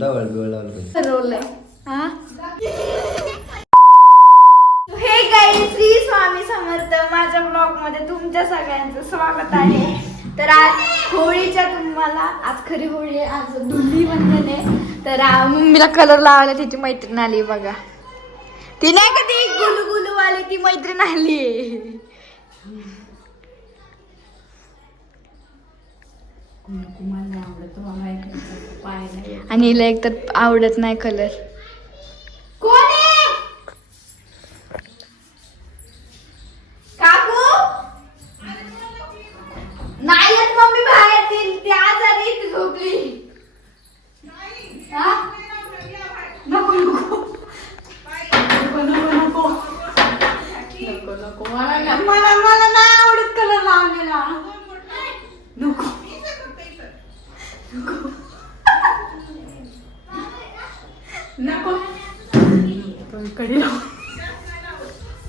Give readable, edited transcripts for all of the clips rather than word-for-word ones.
ठरवलंय हा. Hey guys, Shri Swami Samarth. माझ्या ब्लॉग मध्ये तुमच्या सगळ्यांचं स्वागत आहे. तर आज होळीच्या तुम्हाला आज खरी होळी आहे, आज धुलीवंदन आहे. तर मम्मीला कलर लावायला तिची मैत्रीण आली बघा. ती नाही का ती गुलू गुलू वाली, ती मैत्रीण आली. आणि हिला एक तर आवडत नाही कलर. कोण आहे काकू? नाही येत मम्मी बाहेर. ती आजारी ती झोपली. हा? नको नको नको नको नको मला नाही आवडत कलर लावलेला. नको नको कडी लाव.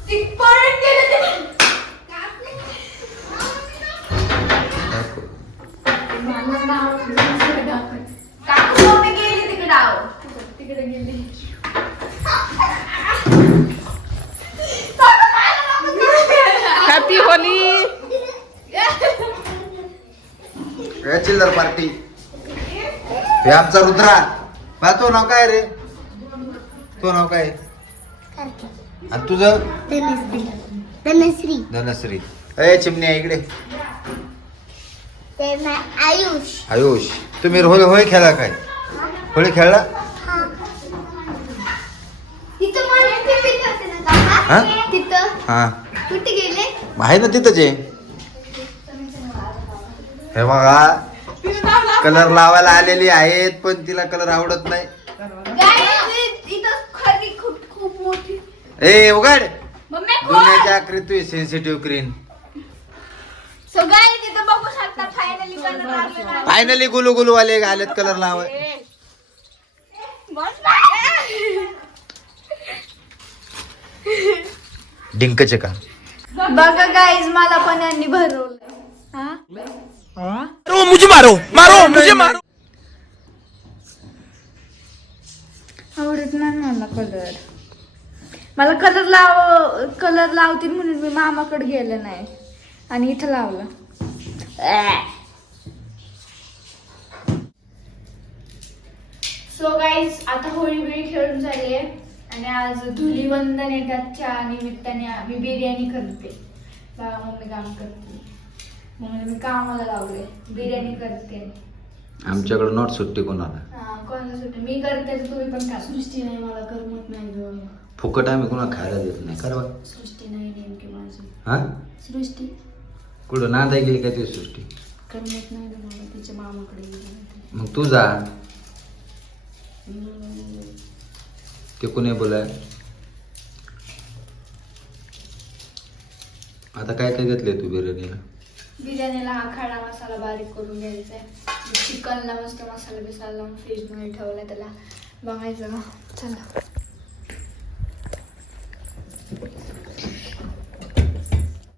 ती पळत गेली. काकू मम्मी गेली तिकडे. आव तिकडे गेली. Happy Holy. चिल्लर पार्टी. हे आमचा रुद्रा. तो नाव काय रे? तो नाव काय? आणि तुझं? धनश्री. धनश्री. ए चिमण्या इकडे. आयुष. आयुष. तुम्ही होळी खेळला काय? होळी खेळला? तिथं मला टिफिन करते ना काका. हा? तिथं हा कुठे गेले? आहे ना तिथंच आहे. हे बघा कलर लावायला आलेली आहेत, पण तिला कलर आवडत नाही. इथं खरी खूप खूप मोठी. ए उघड. मम्मी दुनियाच्या आखरी तू सेन्सिटिव्ह क्रीन. सो गाईस इथं बघू शकता फायनली कलर लागलेला. फायनली गुलू गुलू वाले आलेत कलर लावाय. डिंकचे का? बघा गाईज मला पण यांनी भरवलं. मुझे मारो मारो मुझे मारो. आवडत नाही मला कलर. मला कलर लावतील म्हणून मी मामाकडे गेले नाही आणि इथं लावलं. सो गाईज आता होळी बिळी खेळून झाली आहे आणि आज धुलीवंदन आहे. त्याच्या निमित्ताने मी बिर्याणी करते. बघा मम्मी काम करते म्हणून मी कामाला लावले. बिर्याणी करते. आमच्याकडे नॉट सुट्टी कोणाला. हा कोणाला सुट्टी मी करते तर तुम्ही पण का. सृष्टी नाही मला करमत नाही ग. फुकट आम्ही कोणाला खायला देत नाही. करा सृष्टी नाही नेमकी माझी. हा सृष्टी कुठं नांदाय गेली काय ती सृष्टी? करमत नाही ग मला. तिच्या मामाकडे गेली. मग तू जा. ते कोणी बोलाय? आता काय काय घेतलंय तू बिर्याणीला? बिर्याणीला हा खडा मसाला बारीक करून घ्यायचा आहे. चिकनला मस्त मसाला बिसाला लावून फ्रीजमध्ये ठेवलाय. त्याला बघायचं का. चला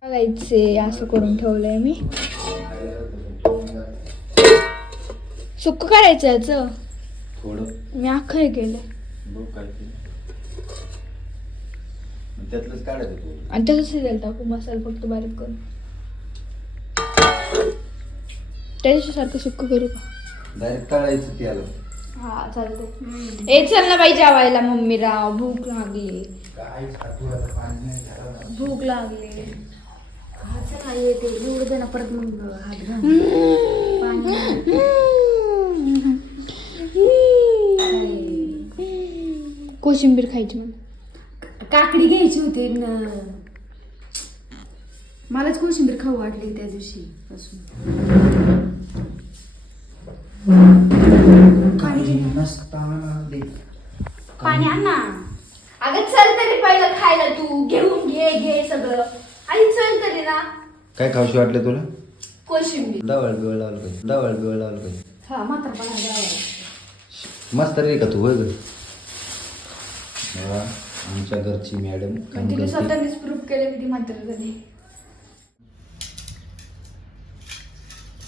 बघायचे. असं करून ठेवलंय मी. सुक्क करायचं याचं. थोडं मी अख्खं केलं बघ काय त्यातलंच काढायचं तू. आणि तसंच शिजायला टाकू मसाला फक्त बारीक करून. त्याच्यासारखं सुक्क करू का? डायरेक्ट काढायचं त्याला. हा चालतंय. ए चल ना बाई जेवायला. मम्मी राव भूक लागली. भूक लागली. एवढं दे ना परत मग हात घाल. कोशिंबीर खायची मला. काकडी घ्यायची होती ना. मलाच कोशिंबीर खाऊ वाटली त्या दिवशी पासून. पाणी आण ना. अगं चल तरी पहिलं खायला. तू घेऊन घे सगळं. आई चल तरी ना. काय खाऊशी वाटलं तुला? कोशिंबीर. डावळ बिवळ लावलं पाहिजे. डावळ बिवळ लावलं पाहिजे. हा म्हातारपणा द्यावा. मस्त रे का तू होय ग? आमच्या घरची मॅडम काम तिने करते. स्वतःनीच प्रूफ केलं मी ती म्हातारी झाली.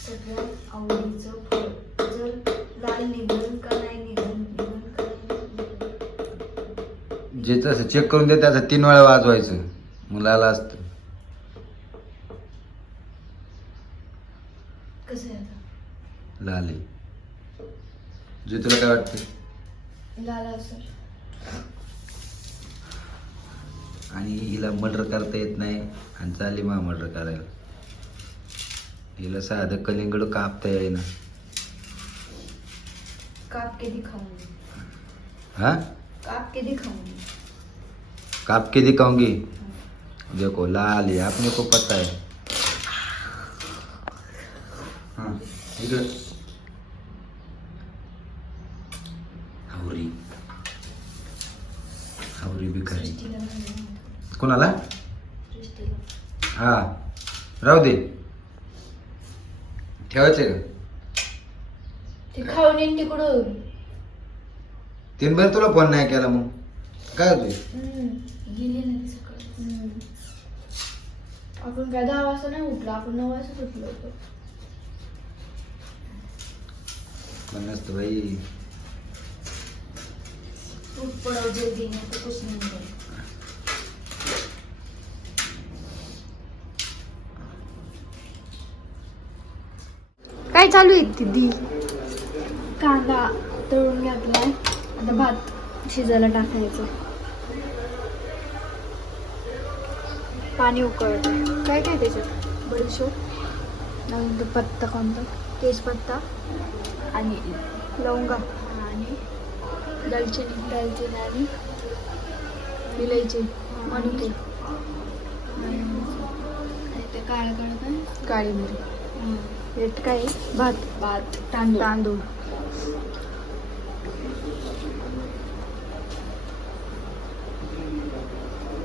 सगळ्यात आवडीचं फळ जर लाल निघल का नाही निघल जे तसं चेक करून दे त्याचं 3 वेळा वाजवायचं मुलाला असतं. कसं आहे आता? लाल आहे. जे तुला काय वाटतं? लाल असेल. आणि हिला मर्डर करता येत नाही आणि चालली मा मर्डर करायला. हिला साधं कलिंगड कापता येईना. काप के दिखाऊंगी. हाँ काप के दिखाऊंगी. काप के दिखाऊंगी. देखो लाल है अपने को पता है. हाँ इधर हावरी हावरी भिकारी. कोणाला? हा राहू दे. ठेवायचंय का? ते खाऊन येईन तिकडून. 3 वेळा तुला फोन नाही केला मग काय होते? गेली ना ती सकाळी. आपण काय 10 वाजता नाही उठलो, आपण 9 वाजता उठलो होतो. पण नसतं बाई. उठ पडाव जे देणे तो कुछ नहीं है. काय चालू आहे दीदी? कांदा तळून घातलाय, आता भात शिजायला टाकायचं. पाणी उकळतं. काय काय त्याच्यात? बडीशोप, नंतर पत्ता कोणता, तेजपत्ता आणि लवंगा आणि दालचिनी आणि इलायची मनुके आणि ते काळं काळं काय काळी मिरी. यात काय भात तांदूळ.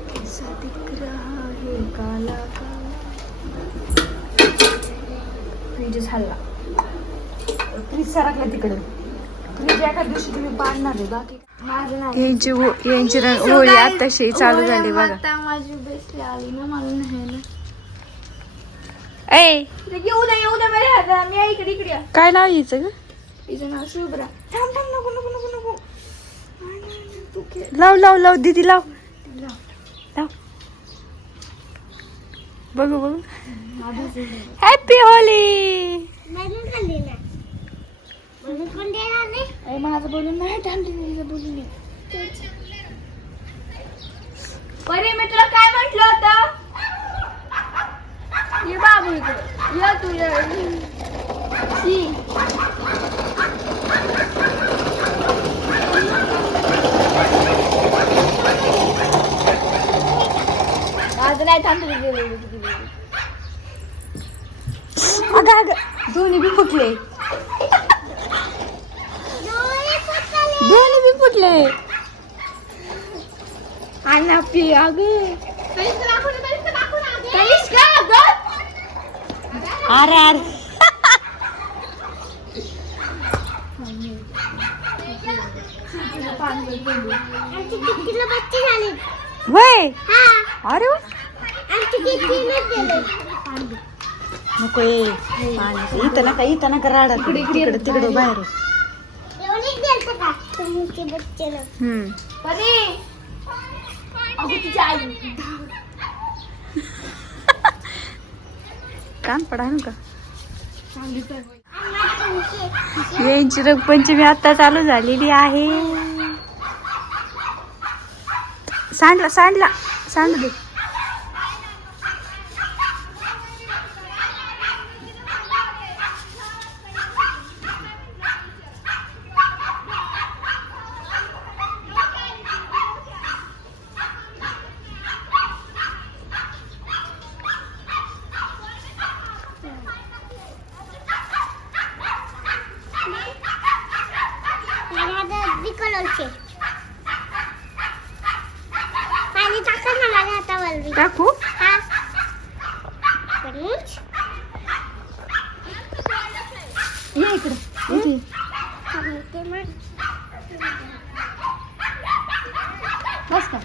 कैसा दिख रहा है काला काला. फ्रीज झाला. फ्रीज सारखला तिकडे. फ्रीज एका दिवशी तुम्ही पाडणार आहे. बाकी माझं नाही. यांची होळी आताशी चालू झाली बघा. आता माझी बेसली आली ना, मला नाही ना. ए येऊ द्या माझ्या हातात. मी इकडे या. काय नाव हिचं ग? तिचं नाव शुभ्रा. थांब नको. तू खेळ. लाव दीदी लाव. बघू हॅपी होली. माझं बोलून नाही. तिचं बोलून परी, मी तुला काय म्हटलं होतं? ये बाबू इकडे. या तू ये. माझं नाही. थांब अगं दोन्ही बी फुटले. आणि पी अगं अरे वय अरे नको इथं नका राडा. तिकडे बाहेर. कान पडा का. यांची रंगपंचमी आता चालू झालेली आहे. सांडू दे. टाकू ये इकडे. बस का.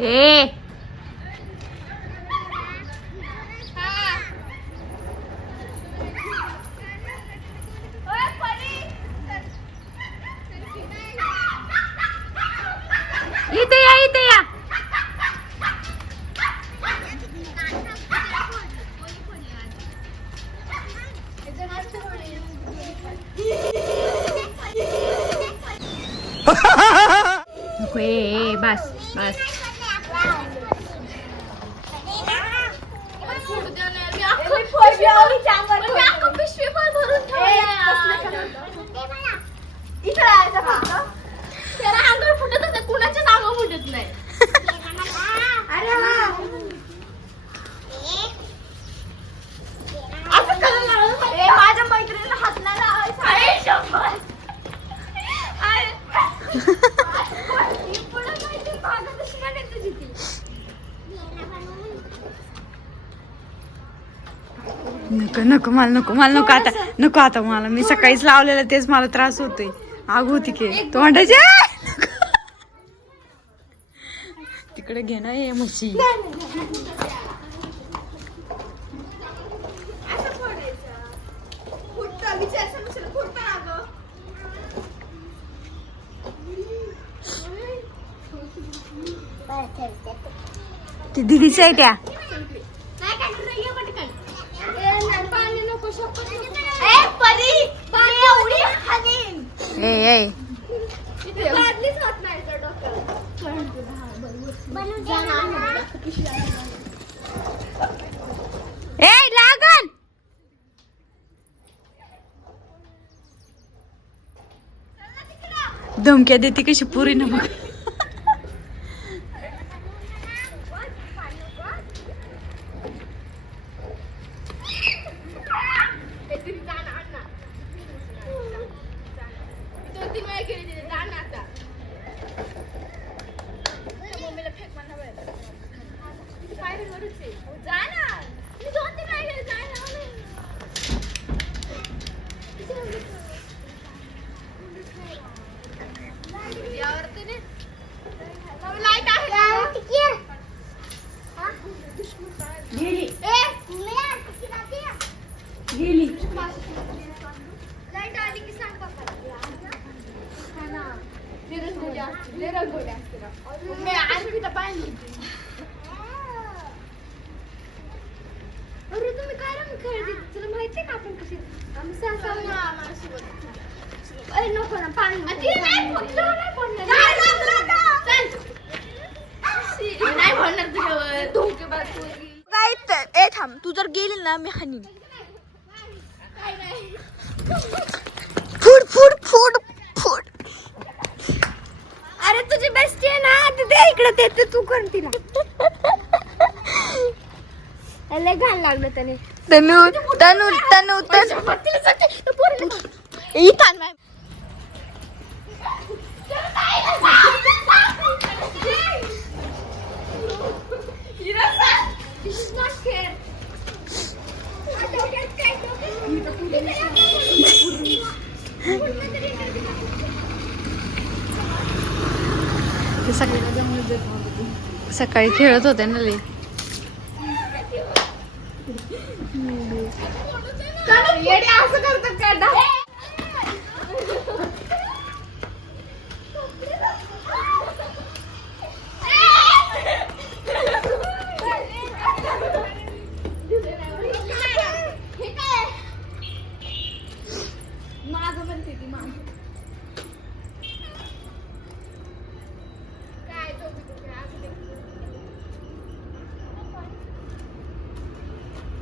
ए इथे या इथे या. नको बस बस. कुणाच्या नाव फुटत नाही. अरे माझ्या मैत्रिणीला हात नाही लावायचा. नको नको मला नको मला नको आता नको आता मला मी सकाळीच लावलेलं तेच मला त्रास होतोय. आग होती की तो म्हणतायचे तिकडे घे ना ये म्हशी. ती दिदीच आहे त्या. ए लागन धमक्या देते कशी पुरी ना मग. अरे तुम्ही काय रंग खेळते तुला माहितीये का आपण कशी नको ना पाणी नाही म्हणणार तुझ्यावर धोकेबाज काय थांब तू जर गेली ना मी हानी. Food food food food. अरे तुझी बेस्टी आहे ना ते दे इकडे ते तू कर तिला. लय घाण लागलं त्याने. तनू तनू तनू तनू इथं आण. सकाळी खेळत होते ना लई. असं करतात का? माझं म्हणते ती माझं काय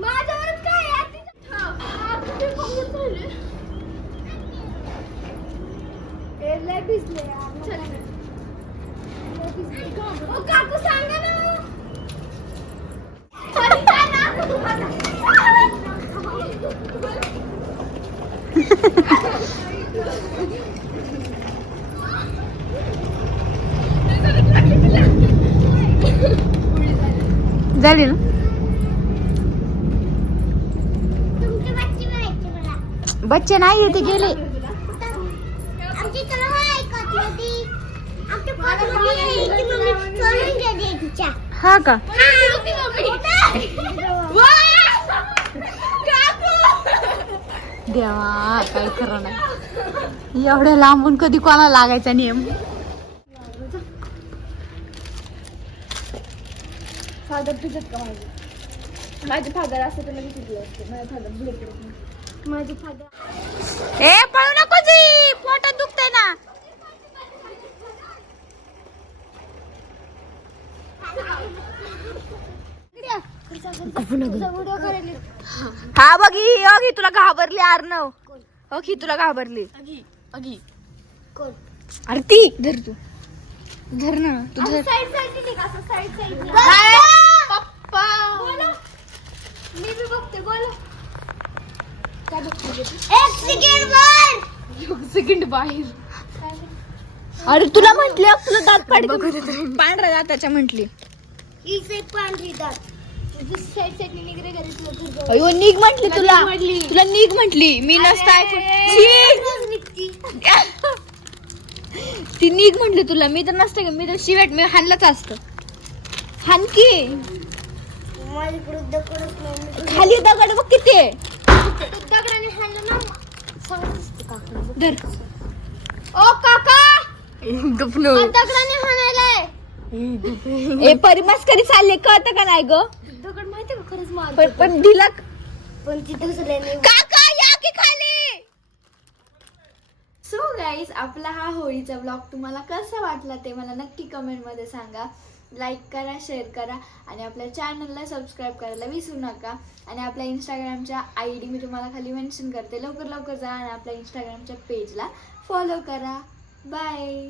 माझ्यावरच काय भिजले काकू सांगा ना. झाली ना बच्चे नाही ते गेले. हा का देवा काय खरं नाही एवढ्या लांबून कधी कोणाला लागायचा नियम फादर तुझ्यात का माझे फादर असते तर लगेच तुझे असते माझे फादर बुलेट माझे फादर ए पळू नको जी पोटात दुखतंय ना हा बघी अगी तुला घाबरली अर्णव अगी तुला घाबरली अगी अरे ती धर तू धर ना तू धर पप्पा मी बी बघते बोलो काय बघते एक सेकंड बाहेर अरे तुला म्हंटले तुला दात पाडते पांढऱ्या दाताच्या म्हंटली अयो निघ म्हंटली तुला तुला निघ म्हंटली मी नसता ऐकून ती निघ म्हंटली तुला मी तर नसते का मी तर शिवेट मी हाणलंच असतं हानकी खाली दगड बघ किती आहे. धर ओ काका गपनो दगडाने हाणायलाय ए परिमास करी चालले कळतं का नाही ग दगड माहिती का खरंच मार पण दिला पण तिथं सगळ्यांनी काका या की खाली सो गाईज आपला हा होळीचा ब्लॉग तुम्हाला कसा वाटला ते मला नक्की कमेंटमध्ये सांगा लाईक करा शेअर करा आणि आपल्या चॅनलला सबस्क्राईब करायला विसरू नका आणि आपल्या इंस्टाग्रामच्या ID मी तुम्हाला खाली मेन्शन करते लवकर जा आणि आपल्या इंस्टाग्रामच्या पेजला फॉलो करा बाय